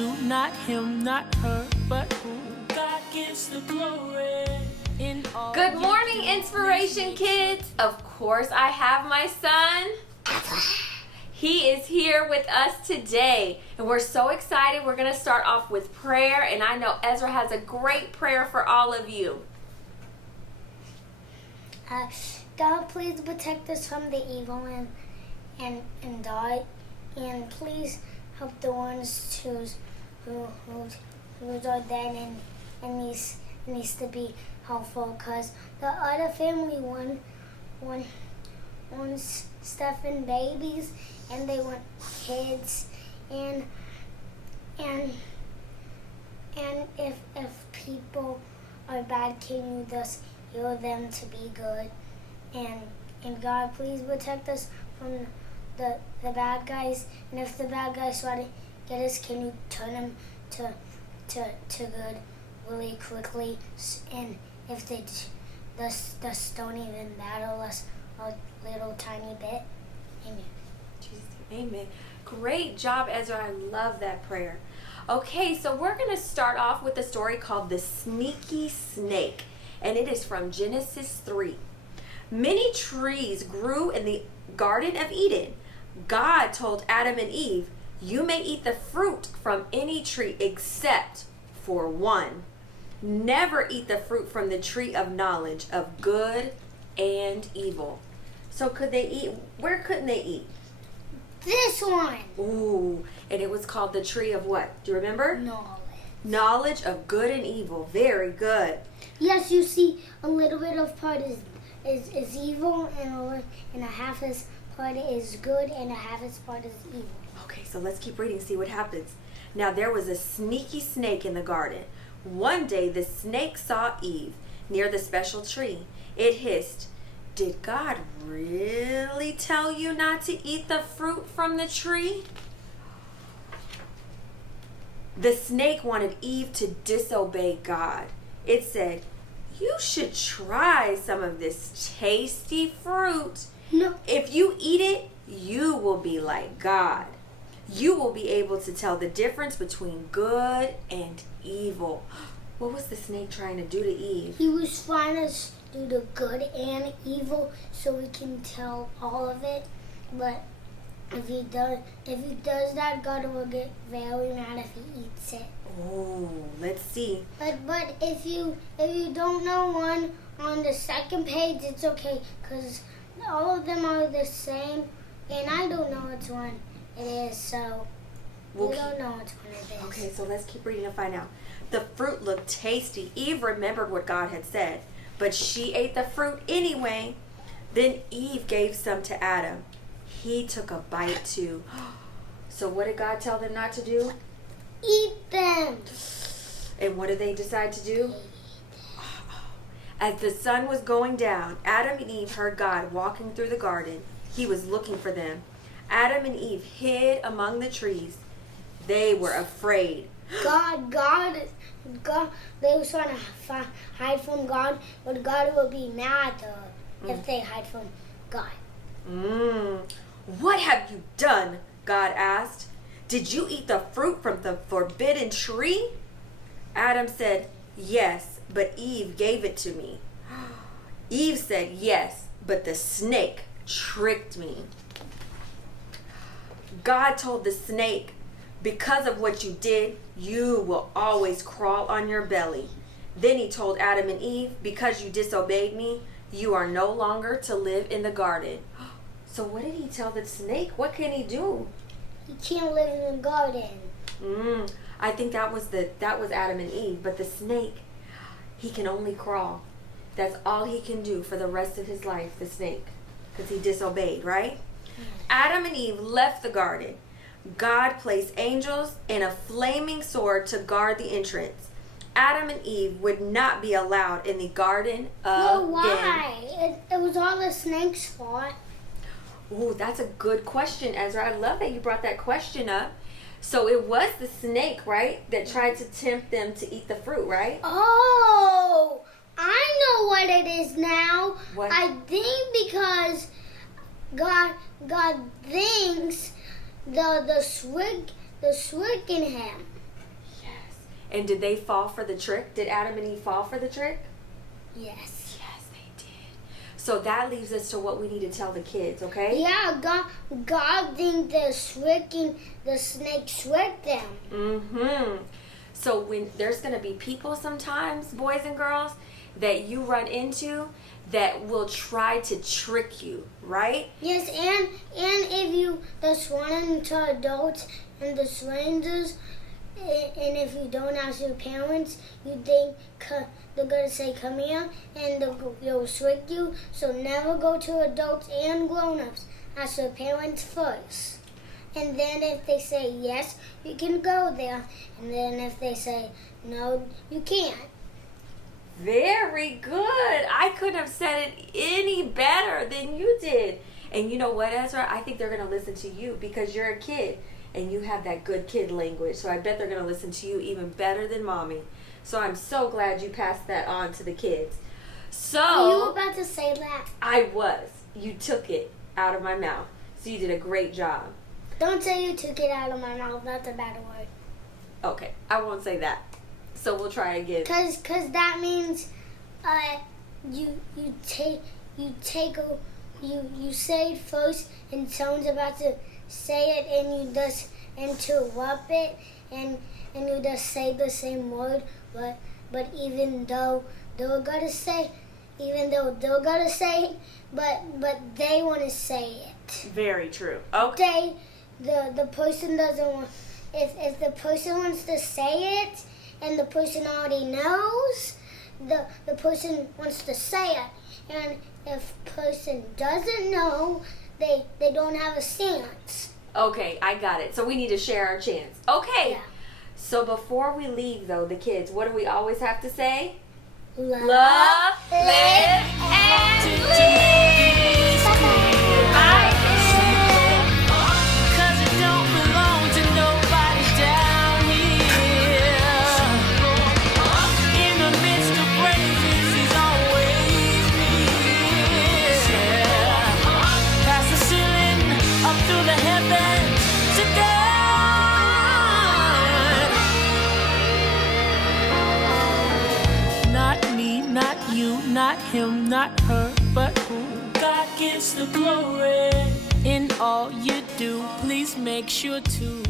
you, not him, not her, but who God gives the glory. Good morning, Inspiration Kids. Of course, I have my son. He is here with us today, and we're so excited. We're going to start off with prayer, and I know Ezra has a great prayer for all of you. God, please protect us from the evil and die, and please help the ones who are dead and needs to be helpful, because the other family wants stuff and babies, and they want kids, and if people are bad, can you just heal them to be good? And God, please protect us from the bad guys, and if the bad guys try to get us, can you turn them to good really quickly, and if they just don't even battle us a little tiny bit. Amen. Jesus, amen. Great job, Ezra. I love that prayer. Okay, so we're going to start off with a story called The Sneaky Snake, and it is from Genesis 3. Many trees grew in the Garden of Eden. God told Adam and Eve, "You may eat the fruit from any tree except for one. Never eat the fruit from the tree of knowledge of good and evil." So could they eat? Where couldn't they eat? This one. Ooh, and it was called the tree of what? Do you remember? Knowledge. Knowledge of good and evil. Very good. Yes, you see, a little bit of part is evil, and a half is part is good, and a half is part is evil. Okay, so let's keep reading, see what happens. Now there was a sneaky snake in the garden. One day the snake saw Eve near the special tree. It hissed, "Did God really tell you not to eat the fruit from the tree?" The snake wanted Eve to disobey God. It said, "You should try some of this tasty fruit. No. If you eat it, you will be like God. You will be able to tell the difference between good and evil." What was the snake trying to do to Eve? He was trying to do the good and evil so we can tell all of it. But if he does that, God will get very mad if he eats it. Oh, let's see. But if you don't know one on the second page, it's okay, because all of them are the same, and I don't know which one it is, so we don't know which one it is. Okay, so let's keep reading to find out. The fruit looked tasty. Eve remembered what God had said, but she ate the fruit anyway. Then Eve gave some to Adam. He took a bite too. So what did God tell them not to do? Eat them. And what did they decide to do? As the sun was going down, Adam and Eve heard God walking through the garden. He was looking for them. Adam and Eve hid among the trees. They were afraid. God, they were trying to hide from God, but God will be mad if they hide from God. What have you done? God asked. Did you eat the fruit from the forbidden tree? Adam said, "Yes, but Eve gave it to me." Eve said, "Yes, but the snake tricked me." God told the snake, "Because of what you did, you will always crawl on your belly." Then he told Adam and Eve, "Because you disobeyed me, you are no longer to live in the garden." So what did he tell the snake? What can he do? He can't live in the garden. I think that was Adam and Eve, but the snake, he can only crawl. That's all he can do for the rest of his life, the snake, because he disobeyed, right? Adam and Eve left the garden. God placed angels and a flaming sword to guard the entrance. Adam and Eve would not be allowed in the garden again. No, why? It was all the snake's fault. Ooh, that's a good question, Ezra. I love that you brought that question up. So it was the snake, right, that tried to tempt them to eat the fruit, right? Oh, I know what it is now. What? I think because God thinks the swig in him. And did they fall for the trick? Did Adam and Eve fall for the trick? Yes. Yes, they did. So that leaves us to what we need to tell the kids, okay? Yeah, God think the snake tricked them. Mm-hmm. So when there's going to be people sometimes, boys and girls, that you run into that will try to trick you, right? Yes, and if you just run into adults and the strangers, and if you don't ask your parents, you think they're going to say, come here, and they'll trick you. So never go to adults and grown-ups. Ask your parents first. And then if they say yes, you can go there. And then if they say no, you can't. Very good. I couldn't have said it any better than you did. And you know what, Ezra? I think they're going to listen to you because you're a kid and you have that good kid language. So I bet they're going to listen to you even better than Mommy. So I'm so glad you passed that on to the kids. So Are you about to say that? I was. You took it out of my mouth. So you did a great job. Don't say you took it out of my mouth. That's a bad word. Okay, I won't say that. So we'll try again. Cause that means, you say it first, and someone's about to say it, and you just interrupt it, and you just say the same word, but even though they're gonna say it, but they want to say it. Very true. Okay. The person doesn't want. If the person wants to say it, and the person already knows, the person wants to say it. And if person doesn't know, they don't have a chance. Okay, I got it. So we need to share our chance. Okay. Yeah. So before we leave, though, the kids, what do we always have to say? Love, live, and leave. Bye. Cause it don't belong to nobody down here. In the midst of praises, he's always near. Past the ceiling, up through the heavens, to God. Not me, not you, not him, not her, but who? God gets the glory. In all you do, please make sure to